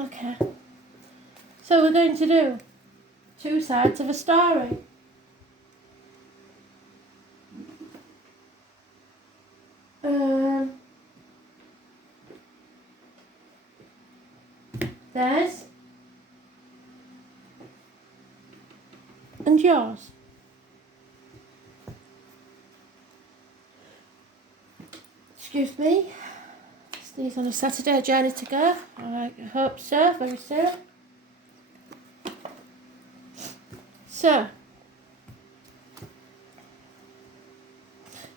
Okay. So we're going to do two sides of a story. Theirs and yours. Excuse me. Sneeze on a Saturday, journey to go. I hope so, very soon. So,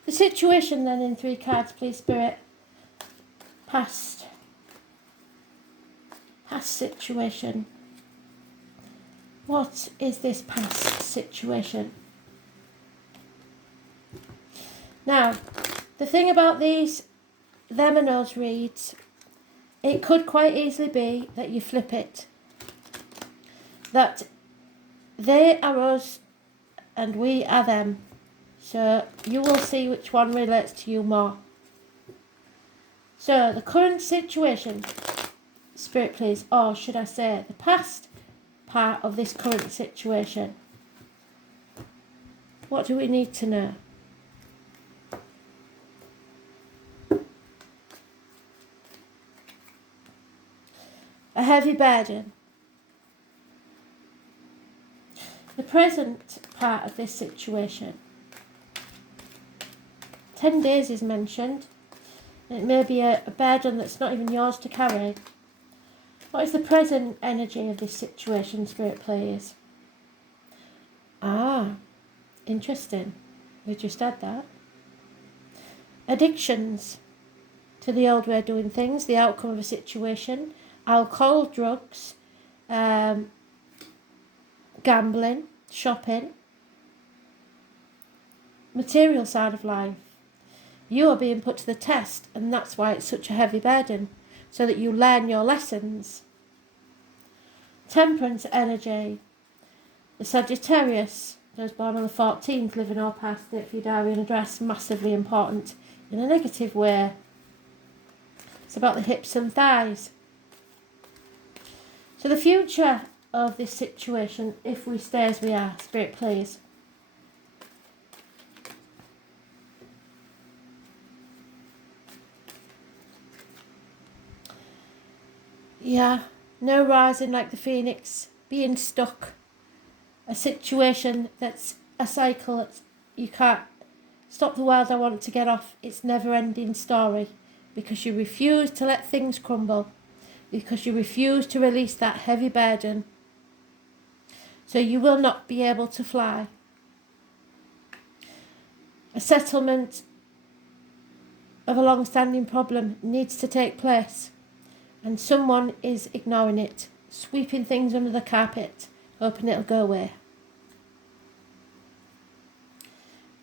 the situation then in 3 cards, please, Spirit. Past situation. What is this past situation? Now, the thing about these them and us reads, it could quite easily be that you flip it. That they are us and we are them. So you will see which one relates to you more. So the current situation, Spirit please, or should I say the past part of this current situation. What do we need to know? A heavy burden. The present part of this situation. 10 days is mentioned. It may be a burden that's not even yours to carry. What is the present energy of this situation, Spirit please? Ah, interesting. We just had that. Addictions to the old way of doing things, the outcome of a situation. Alcohol, drugs, gambling, shopping, material side of life. You are being put to the test, and that's why it's such a heavy burden, so that you learn your lessons. Temperance energy. The Sagittarius, those born on the 14th, living or past it for your diary and address, massively important in a negative way. It's about the hips and thighs. So the future of this situation, if we stay as we are, Spirit please. Yeah, no rising like the phoenix, being stuck. A situation that's a cycle that you can't stop the world I want to get off. It's never ending story because you refuse to let things crumble. Because you refuse to release that heavy burden. So you will not be able to fly. A settlement of a long-standing problem needs to take place. And someone is ignoring it. Sweeping things under the carpet. Hoping it'll go away.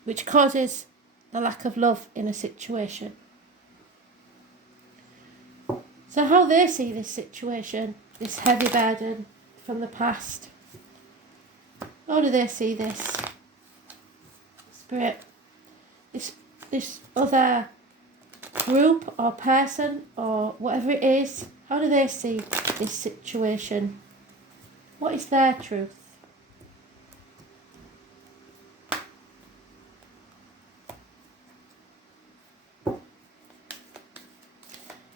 Which causes a lack of love in a situation. So how they see this situation, this heavy burden from the past. How do they see this? Spirit, this other group or person or whatever it is, how do they see this situation? What is their truth?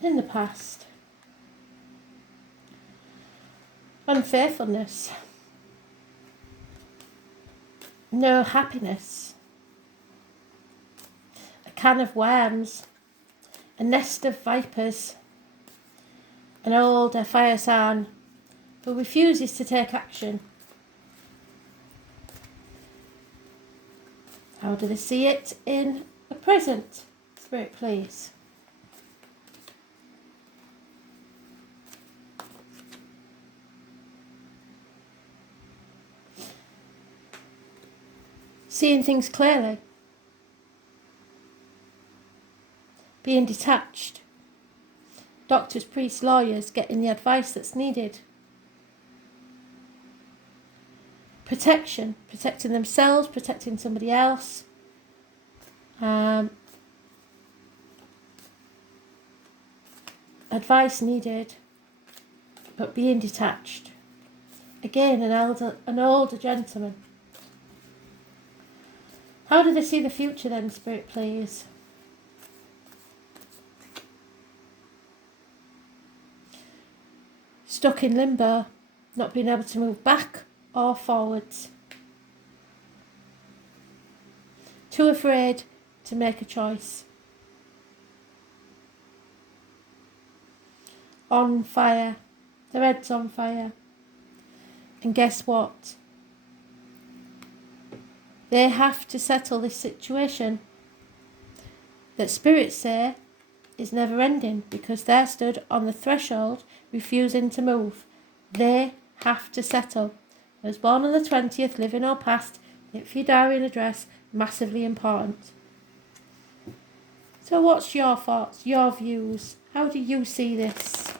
In the past. Unfaithfulness. No happiness. A can of worms. A nest of vipers. An old fire sign who refuses to take action. How do they see it in the present? Spirit, please. Seeing things clearly. Being detached. Doctors, priests, lawyers getting the advice that's needed. Protection. Protecting themselves, protecting somebody else. Advice needed. but being detached. Again, an older gentleman. How do they see the future then, Spirit, please? Stuck in limbo, not being able to move back or forwards. Too afraid to make a choice. On fire. Their head's on fire. And guess what? They have to settle this situation that spirits say is never ending, because they're stood on the threshold refusing to move. They have to settle. I was born on the 20th, living or past, if your diary and address, massively important. So what's your thoughts, your views? How do you see this?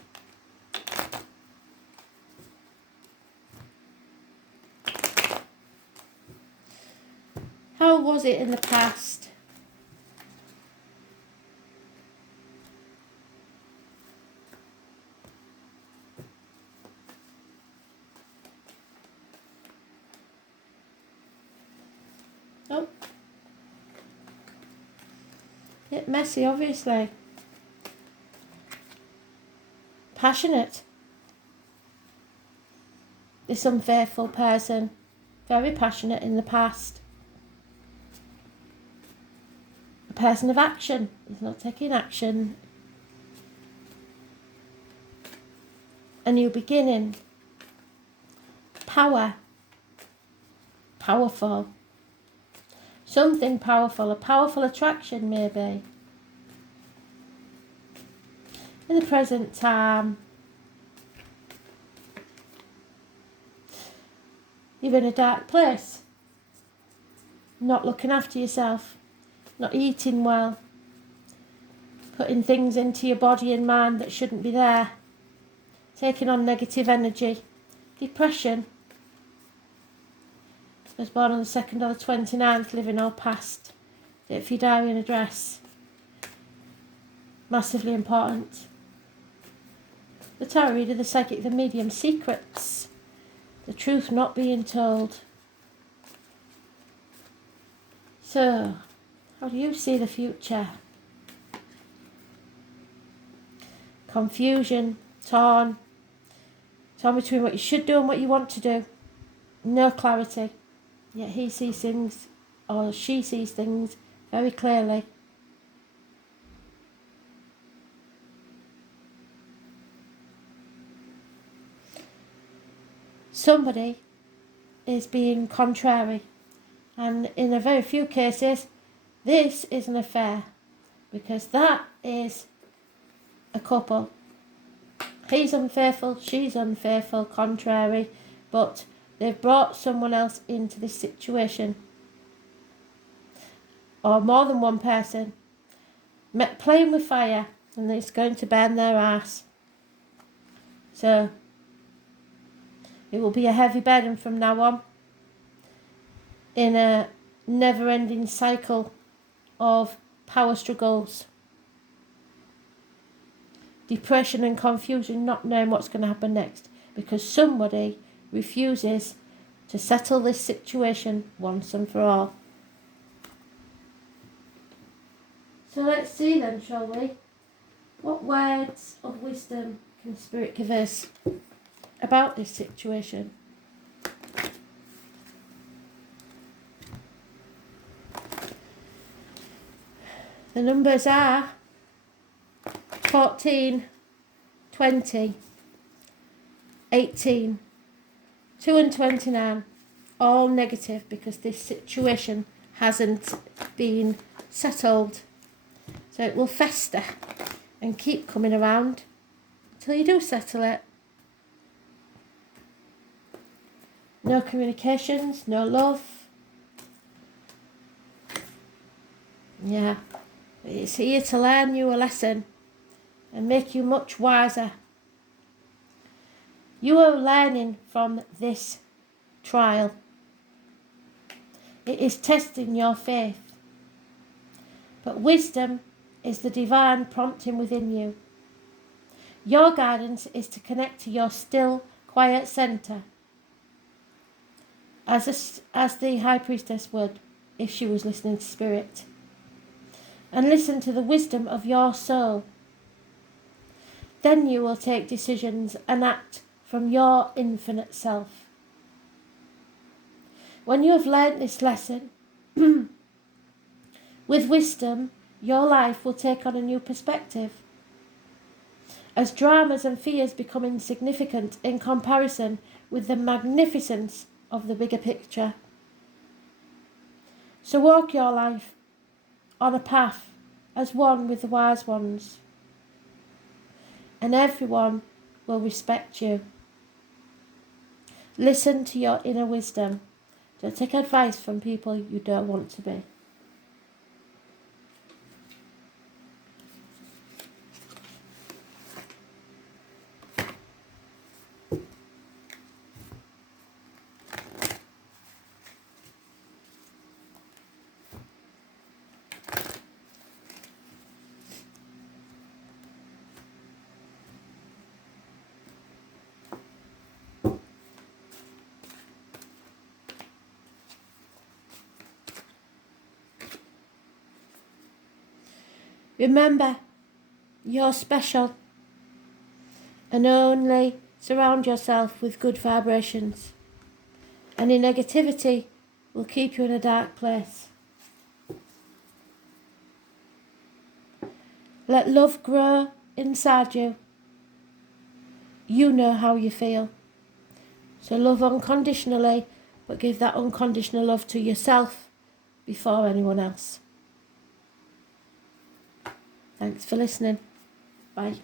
How was it in the past? Oh. Bit messy, obviously. Passionate. This unfaithful person. Very passionate in the past. A person of action. He's not taking action. A new beginning. Power. Powerful. Something powerful. A powerful attraction, maybe. In the present time, you're in a dark place. Not looking after yourself. Not eating well. Putting things into your body and mind that shouldn't be there. Taking on negative energy. Depression. I was born on the 2nd or the 29th, living or past. Date for your diary and address. Massively important. The tarot reader, the psychic, the medium. Secrets. The truth not being told. So, how do you see the future? Confusion. Torn between what you should do and what you want to do. No clarity. Yet he sees things, or she sees things, very clearly. Somebody is being contrary, and in a very few cases this is an affair, because that is a couple. He's unfaithful, she's unfaithful, contrary, but they've brought someone else into this situation, or more than one person, playing with fire, and it's going to burn their ass. So it will be a heavy burden from now on, in a never-ending cycle of power struggles, depression and confusion, not knowing what's going to happen next, because somebody refuses to settle this situation once and for all. So let's see then, shall we? What words of wisdom can Spirit give us about this situation? The numbers are 14, 20, 18, 2 and 29, all negative, because this situation hasn't been settled. So it will fester and keep coming around until you do settle it. No communications, no love. Yeah, it's here to learn you a lesson and make you much wiser. You are learning from this trial. It is testing your faith. But wisdom is the divine prompting within you. Your guidance is to connect to your still, quiet centre, as the High Priestess would if she was listening to Spirit, and listen to the wisdom of your soul. Then you will take decisions and act from your infinite self. When you have learnt this lesson, with wisdom, your life will take on a new perspective, as dramas and fears become insignificant in comparison with the magnificence of the bigger picture. So walk your life on a path as one with the wise ones, and everyone will respect you. Listen to your inner wisdom. Don't take advice from people you don't want to be. Remember, you're special, and only surround yourself with good vibrations. Any negativity will keep you in a dark place. Let love grow inside you. You know how you feel. So love unconditionally, but give that unconditional love to yourself before anyone else. Thanks for listening. Bye.